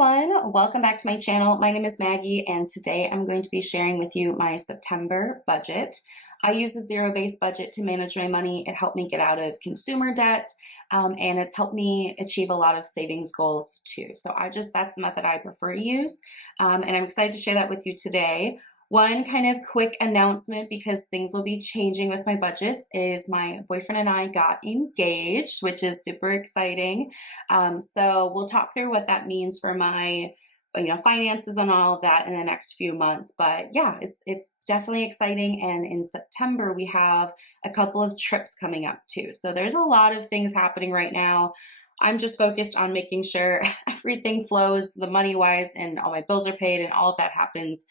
everyone, welcome back to my channel. My name is Maggie and today I'm going to be sharing with you my September budget. I use a zero-based budget to manage my money. It helped me get out of consumer debt and it's helped me achieve a lot of savings goals too. So that's the method I prefer to use and I'm excited to share that with you today. One kind of quick announcement, because things will be changing with my budgets, is my boyfriend and I got engaged, which is super exciting. So we'll talk through what that means for my finances and all of that in the next few months. But yeah, it's definitely exciting. And in September, we have a couple of trips coming up too. So there's a lot of things happening right now. I'm just focused on making sure everything flows, the money wise, and all my bills are paid and all of that happens,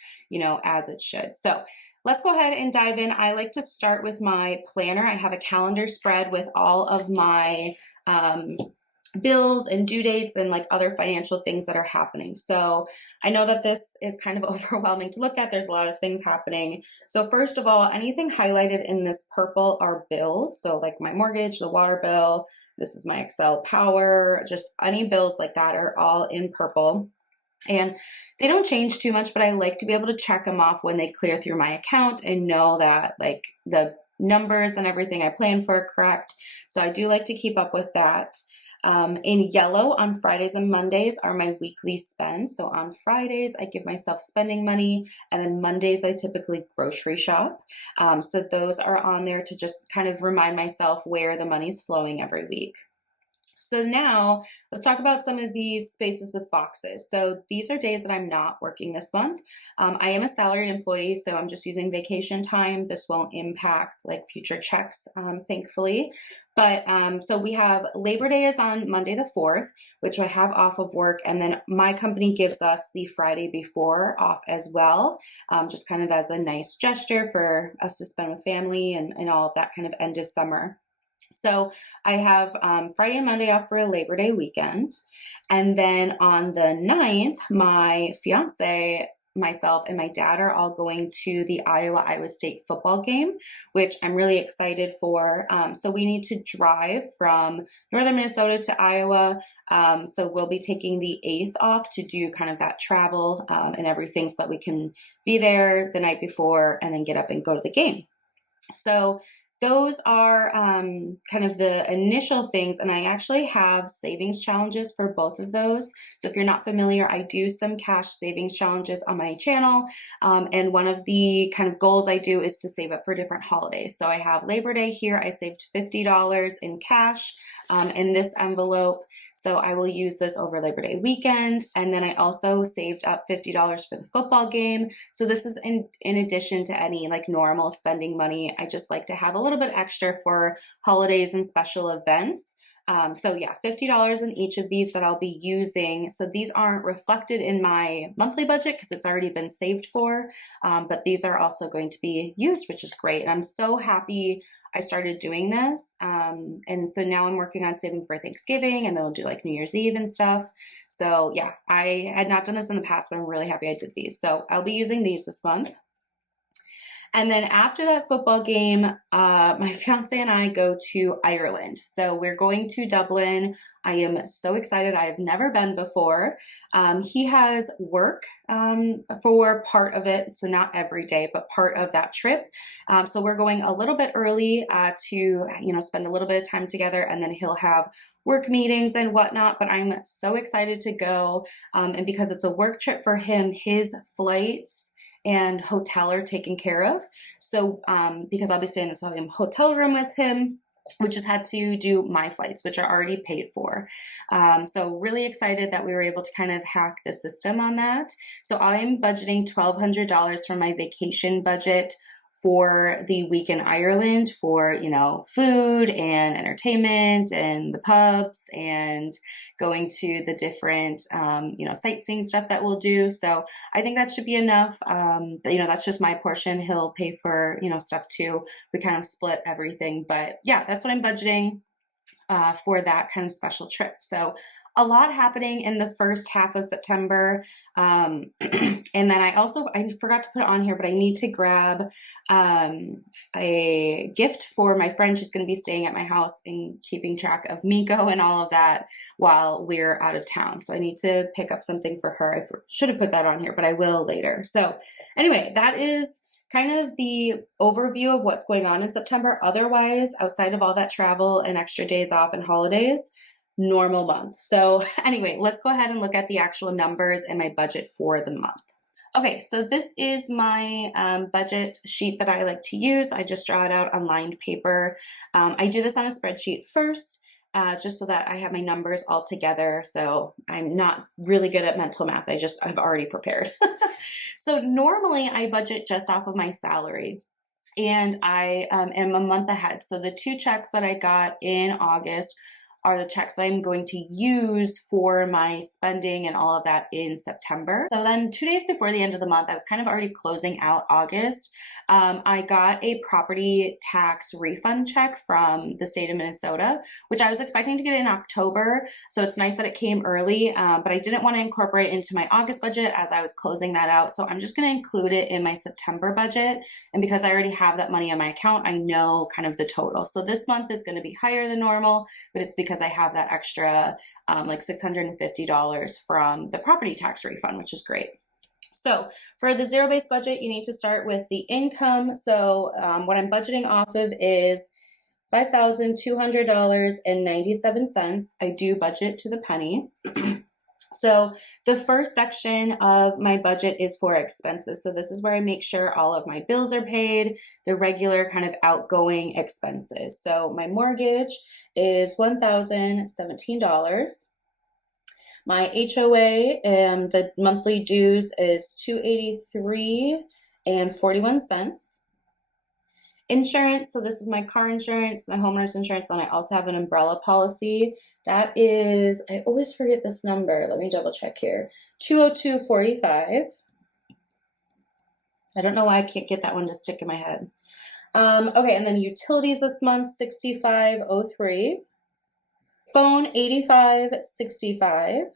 as it should. So let's go ahead and dive in. I like to start with my planner. I have a calendar spread with all of my bills and due dates and like other financial things that are happening. So I know that this is kind of overwhelming to look at. There's a lot of things happening. So first of all, anything highlighted in this purple are bills. So like my mortgage, the water bill, this is my Excel power, just any bills like that are all in purple. And they don't change too much, but I like to be able to check them off when they clear through my account and know that like the numbers and everything I plan for are correct. So I do like to keep up with that. In yellow, on Fridays and Mondays are my weekly spends. So on Fridays, I give myself spending money, and then Mondays, I typically grocery shop. So those are on there to just kind of remind myself where the money's flowing every week. So now let's talk about some of these spaces with boxes. So these are days that I'm not working this month. I am a salaried employee, so I'm just using vacation time. This won't impact like future checks, thankfully. But so we have Labor Day is on Monday the 4th, which I have off of work. And then my company gives us the Friday before off as well, just kind of as a nice gesture for us to spend with family and all of that kind of end of summer. So I have Friday and Monday off for a Labor Day weekend. And then on the 9th, my fiance, myself, and my dad are all going to the Iowa State football game, which I'm really excited for. So we need to drive from northern Minnesota to Iowa. So we'll be taking the 8th off to do kind of that travel and everything so that we can be there the night before and then get up and go to the game. So those are kind of the initial things, and I actually have savings challenges for both of those. So if you're not familiar, I do some cash savings challenges on my channel, and one of the kind of goals I do is to save up for different holidays. So I have Labor Day here. I saved $50 in cash in this envelope. So I will use this over Labor Day weekend. And then I also saved up $50 for the football game. So this is in addition to any like normal spending money. I just like to have a little bit extra for holidays and special events. So yeah, $50 in each of these that I'll be using. So these aren't reflected in my monthly budget because it's already been saved for, but these are also going to be used, which is great. And I'm so happy I started doing this. And so now I'm working on saving for Thanksgiving, and then we'll do like New Year's Eve and stuff. So yeah, I had not done this in the past, but I'm really happy I did these. So I'll be using these this month. And then after that football game, my fiance and I go to Ireland. So we're going to Dublin. I am so excited. I have never been before. He has work for part of it. So not every day, but part of that trip. So we're going a little bit early to, spend a little bit of time together, and then he'll have work meetings and whatnot. But I'm so excited to go. And because it's a work trip for him, his flights and hotel are taken care of. So because I'll be staying in the same hotel room with him, we just had to do my flights, which are already paid for. So really excited that we were able to kind of hack the system on that. So I'm budgeting $1,200 for my vacation budget for the week in Ireland for, food and entertainment and the pubs and going to the different, sightseeing stuff that we'll do. So I think that should be enough. That's just my portion. He'll pay for, stuff too. We kind of split everything, but yeah, that's what I'm budgeting for that kind of special trip. So a lot happening in the first half of September. And then I forgot to put it on here, but I need to grab a gift for my friend. She's going to be staying at my house and keeping track of Miko and all of that while we're out of town. So I need to pick up something for her. I should have put that on here, but I will later. So anyway, that is kind of the overview of what's going on in September. Otherwise, outside of all that travel and extra days off and holidays, normal month. So anyway, let's go ahead and look at the actual numbers and my budget for the month. Okay, so this is my budget sheet that I like to use. I just draw it out on lined paper. I do this on a spreadsheet first, just so that I have my numbers all together. So I'm not really good at mental math. I've already prepared. So normally I budget just off of my salary, and I am a month ahead. So the 2 checks that I got in August are the checks I'm going to use for my spending and all of that in September. So then 2 days before the end of the month, I was kind of already closing out August. I got a property tax refund check from the state of Minnesota, which I was expecting to get in October. So it's nice that it came early, but I didn't want to incorporate it into my August budget as I was closing that out. So I'm just going to include it in my September budget. And because I already have that money on my account, I know kind of the total. So this month is going to be higher than normal, but it's because I have that extra like $650 from the property tax refund, which is great. So for the zero-based budget, you need to start with the income. So what I'm budgeting off of is $5,200.97. I do budget to the penny. So the first section of my budget is for expenses. So this is where I make sure all of my bills are paid, the regular kind of outgoing expenses. So my mortgage is $1,017. My HOA and the monthly dues is $283.41. Insurance, so this is my car insurance, my homeowner's insurance, and I also have an umbrella policy. That is, I always forget this number. Let me double check here. $202.45. I don't know why I can't get that one to stick in my head. Okay, and then utilities this month, $65.03. Phone, $85.65.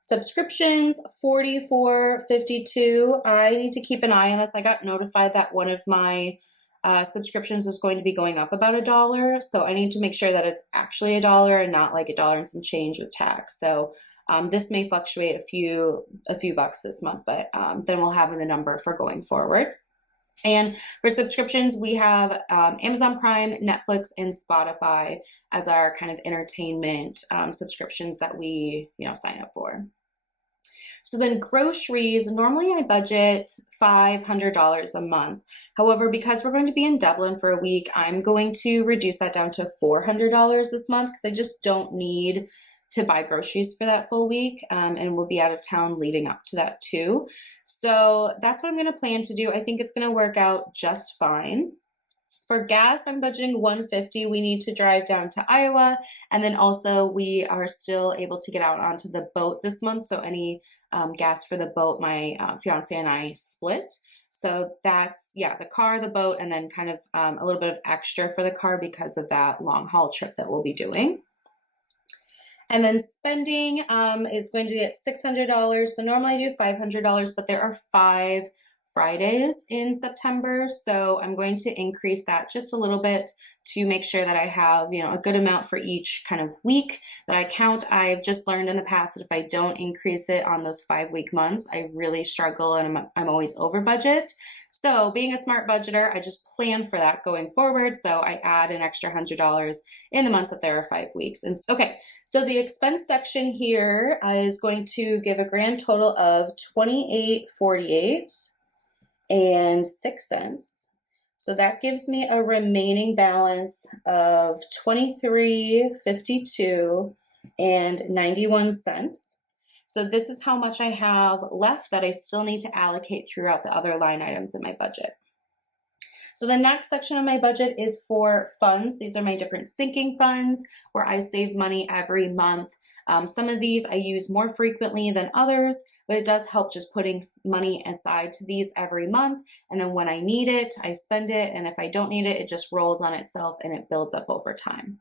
Subscriptions, $44.52. I need to keep an eye on this. I got notified that one of my subscriptions is going to be going up about $1. So I need to make sure that it's actually $1 and not like $1 and some change with tax. So this may fluctuate a few bucks this month, but then we'll have the number for going forward. And for subscriptions, we have Amazon Prime, Netflix, and Spotify as our kind of entertainment subscriptions that we, sign up for. So then groceries, normally I budget $500 a month. However, because we're going to be in Dublin for a week, I'm going to reduce that down to $400 this month because I just don't need to buy groceries for that full week, and we'll be out of town leading up to that too. So that's what I'm going to plan to do. I think it's going to work out just fine. For gas, I'm budgeting $150. We need to drive down to Iowa, and then also we are still able to get out onto the boat this month. So any gas for the boat, my fiance and I split. So that's, the car, the boat, and then kind of a little bit of extra for the car because of that long haul trip that we'll be doing. And then spending is going to be at $600. So normally I do $500, but there are 5 Fridays in September. So I'm going to increase that just a little bit to make sure that I have, a good amount for each kind of week that I count. I've just learned in the past that if I don't increase it on those 5-week months, I really struggle and I'm always over budget. So being a smart budgeter, I just plan for that going forward. So I add an extra $100 in the months that there are 5 weeks. And okay, so the expense section here is going to give a grand total of $28.48.06. So that gives me a remaining balance of $23.52.91. So this is how much I have left that I still need to allocate throughout the other line items in my budget. So the next section of my budget is for funds. These are my different sinking funds where I save money every month. Some of these I use more frequently than others, but it does help just putting money aside to these every month. And then when I need it, I spend it. And if I don't need it, it just rolls on itself and it builds up over time.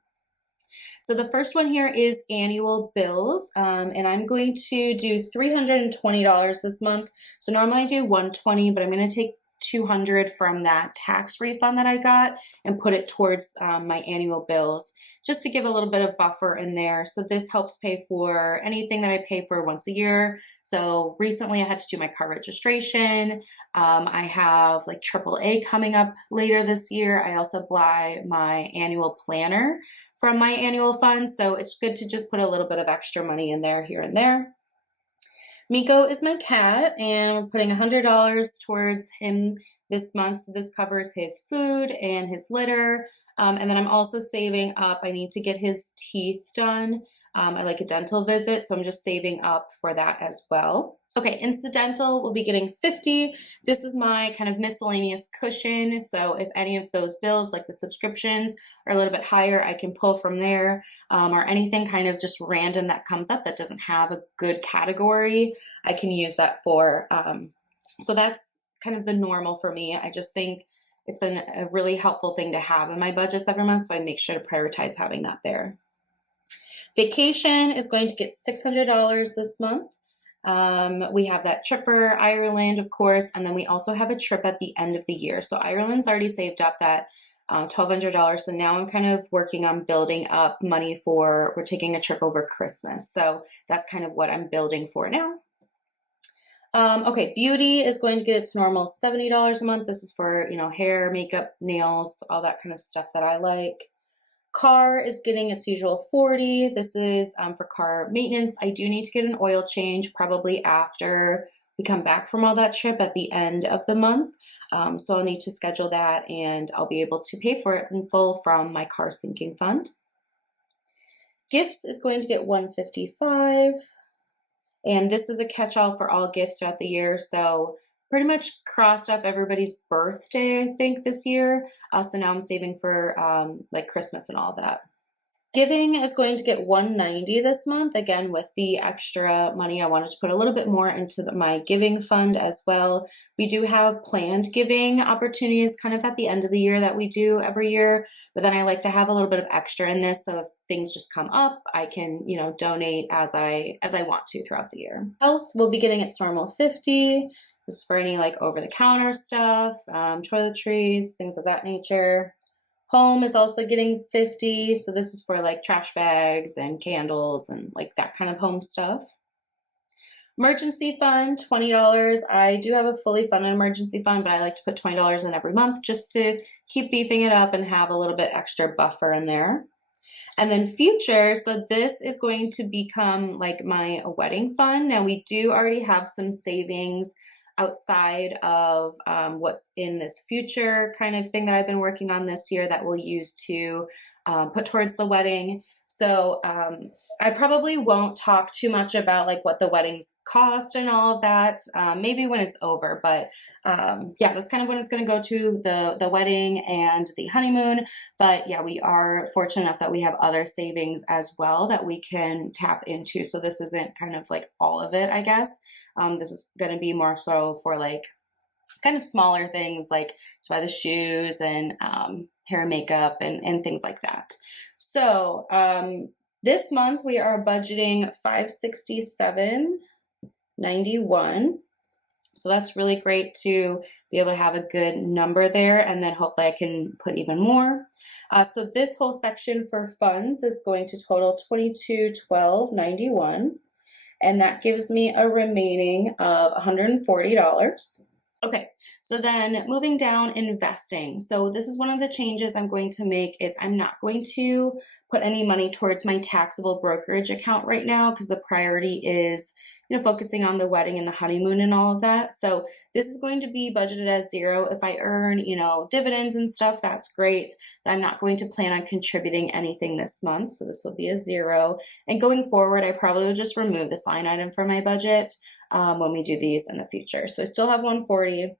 So the first one here is annual bills, and I'm going to do $320 this month. So normally I do $120, but I'm going to take $200 from that tax refund that I got and put it towards my annual bills, just to give a little bit of buffer in there. So this helps pay for anything that I pay for once a year. So recently I had to do my car registration. I have like AAA coming up later this year. I also buy my annual planner from my annual fund. So it's good to just put a little bit of extra money in there here and there. Miko is my cat, and we're putting $100 towards him this month. So this covers his food and his litter. And then I'm also saving up. I need to get his teeth done. I like a dental visit, so I'm just saving up for that as well. Okay, incidental, we'll be getting 50. This is my kind of miscellaneous cushion. So if any of those bills, like the subscriptions, are a little bit higher, I can pull from there, or anything kind of just random that comes up that doesn't have a good category, I can use that for. So that's kind of the normal for me. I just think it's been a really helpful thing to have in my budgets every month, so I make sure to prioritize having that there. Vacation is going to get $600 this month. We have that trip for Ireland, of course, and then we also have a trip at the end of the year. So Ireland's already saved up that $1,200. So now I'm kind of working on building up money for, we're taking a trip over Christmas. So that's kind of what I'm building for now. Okay, beauty is going to get its normal $70 a month. This is for, hair, makeup, nails, all that kind of stuff that I like. Car is getting its usual 40. This is for car maintenance. I do need to get an oil change probably after we come back from all that trip at the end of the month. So I'll need to schedule that, and I'll be able to pay for it in full from my car sinking fund. Gifts is going to get $155. And this is a catch-all for all gifts throughout the year. So pretty much crossed up everybody's birthday, I think, this year. So now I'm saving for like Christmas and all that. Giving is going to get $190 this month. Again, with the extra money, I wanted to put a little bit more into my giving fund as well. We do have planned giving opportunities kind of at the end of the year that we do every year, but then I like to have a little bit of extra in this, so if things just come up, I can, donate as I want to throughout the year. Health will be getting its normal 50. This is for any like over-the-counter stuff, toiletries, things of that nature. Home is also getting 50, so this is for like trash bags and candles and like that kind of home stuff. Emergency fund, $20. I do have a fully funded emergency fund, but I like to put $20 in every month just to keep beefing it up and have a little bit extra buffer in there. And then future, so this is going to become like my wedding fund. Now we do already have some savings outside of what's in this future kind of thing that I've been working on this year that we'll use to put towards the wedding. So I probably won't talk too much about like what the weddings cost and all of that, maybe when it's over, but yeah, that's kind of when it's going to go to the wedding and the honeymoon. But yeah, we are fortunate enough that we have other savings as well that we can tap into. So this isn't kind of like all of it, I guess. This is going to be more so for like kind of smaller things like to buy the shoes and hair and makeup and things like that. So this month we are budgeting $567.91. So that's really great to be able to have a good number there, and then hopefully I can put even more. So this whole section for funds is going to total $2212.91. And that gives me a remaining of $140. Okay, so then moving down, investing. So this is one of the changes I'm going to make is I'm not going to put any money towards my taxable brokerage account right now because the priority is, focusing on the wedding and the honeymoon and all of that. So this is going to be budgeted as zero. If I earn, dividends and stuff, that's great. But I'm not going to plan on contributing anything this month. So this will be a zero. And going forward, I probably will just remove this line item from my budget when we do these in the future. So I still have 140,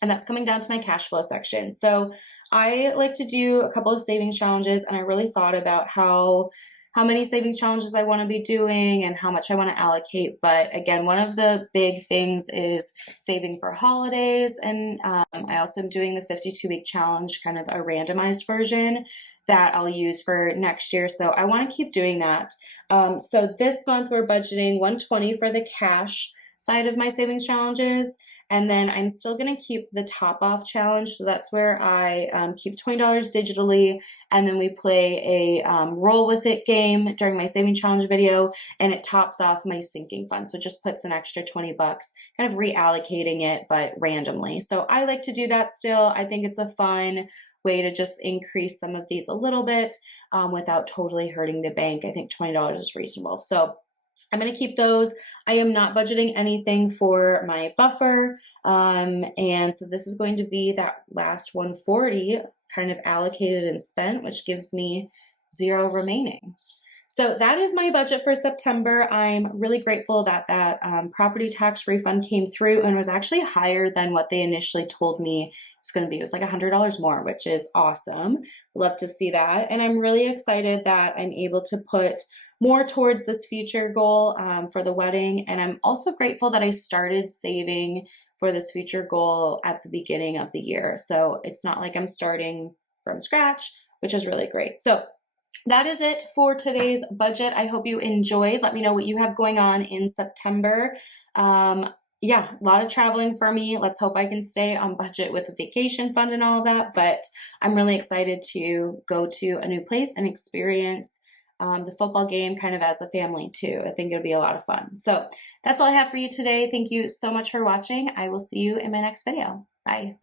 and that's coming down to my cash flow section. So I like to do a couple of savings challenges, and I really thought about how how many saving challenges I want to be doing and how much I want to allocate. But again, one of the big things is saving for holidays. And I also am doing the 52-week challenge, kind of a randomized version that I'll use for next year. So I want to keep doing that. So this month we're budgeting $120 for the cash side of my savings challenges. And then I'm still going to keep the top off challenge. So that's where I keep $20 digitally. And then we play a roll with it game during my saving challenge video. And it tops off my sinking fund. So it just puts an extra 20 bucks, kind of reallocating it, but randomly. So I like to do that still. I think it's a fun way to just increase some of these a little bit without totally hurting the bank. I think $20 is reasonable. So I'm going to keep those. I am not budgeting anything for my buffer. And so this is going to be that last 140 kind of allocated and spent, which gives me 0 remaining. So that is my budget for September. I'm really grateful that that property tax refund came through and was actually higher than what they initially told me it was going to be. It was like $100 more, which is awesome. Love to see that. And I'm really excited that I'm able to put more towards this future goal for the wedding. And I'm also grateful that I started saving for this future goal at the beginning of the year. So it's not like I'm starting from scratch, which is really great. So that is it for today's budget. I hope you enjoyed. Let me know what you have going on in September. Yeah, a lot of traveling for me. Let's hope I can stay on budget with the vacation fund and all of that. But I'm really excited to go to a new place and experience the football game kind of as a family too. I think it'll be a lot of fun. So that's all I have for you today. Thank you so much for watching. I will see you in my next video. Bye.